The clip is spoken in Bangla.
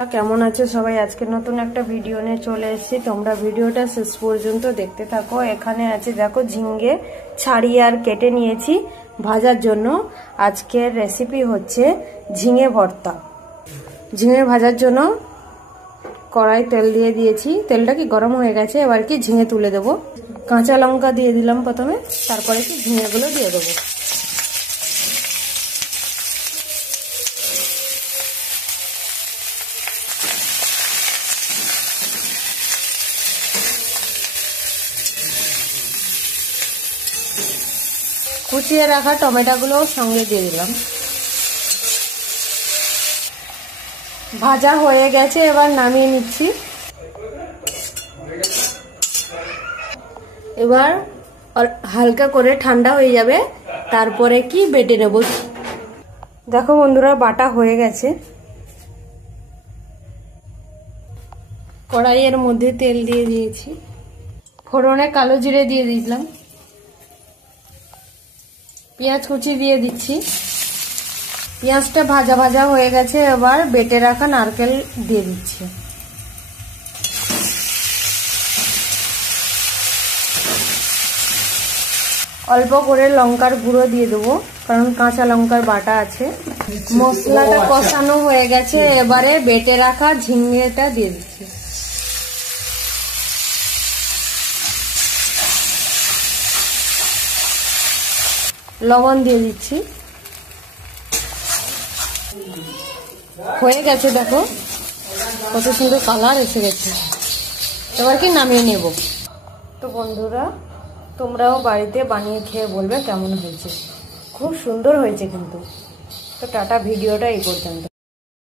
কেমন আছো সবাই? আজকে নতুন একটা ভিডিও নিয়ে চলে এসেছি। তোমরা ভিডিওটা শেষ পর্যন্ত দেখতে থাকো। এখানে আছে দেখো ঝিঙ্গে ছাড়িয়ে আর কেটে নিয়েছি ভাজার জন্য। আজকের রেসিপি হচ্ছে ঝিঙে ভর্তা। ঝিঙে ভাজার জন্য কড়াই তেল দিয়ে দিয়েছি। তেলটা কি গরম হয়ে গেছে, এবার কি ঝিঙে তুলে দেবো। কাঁচা লঙ্কা দিয়ে দিলাম প্রথমে, তারপরে কি ঝিঙেগুলো দিয়ে দেবো। কুচিয়ে রাখা টমেটোগুলো সঙ্গে দিয়ে দিলাম। ভাজা হয়ে গেছে, এবার নামিয়ে নিচ্ছি। এবার হালকা করে ঠান্ডা হয়ে যাবে, তারপরে কি বেটে নেব। দেখো বন্ধুরা, বাটা হয়ে গেছে। কড়াইয়ের মধ্যে তেল দিয়ে দিয়েছি, ফোড়নে কালো জিরে দিয়ে দিলাম, পেঁয়াজ কুচি দিয়ে দিচ্ছি। পেঁয়াজটা ভাজা ভাজা হয়ে গেছে, এবার বেটে রাখা নারকেল দিয়ে দিচ্ছি। অল্প করে লঙ্কার গুঁড়ো দিয়ে দেবো, কারণ কাঁচা লঙ্কার বাটা আছে। মশলাটা কষানো হয়ে গেছে, এবারে বেটে রাখা ঝিঙেটা দিয়ে দিচ্ছি। লবণ দিয়ে দিচ্ছি। হয়ে গেছে, দেখো কত সুন্দর কালার এসে গেছে। এবার কি নামিয়ে নেব। তো বন্ধুরা, তোমরাও বাড়িতে বানিয়ে খেয়ে বলবে কেমন হয়েছে। খুব সুন্দর হয়েছে কিন্তু। তো টাটা, ভিডিওটা এই পর্যন্ত।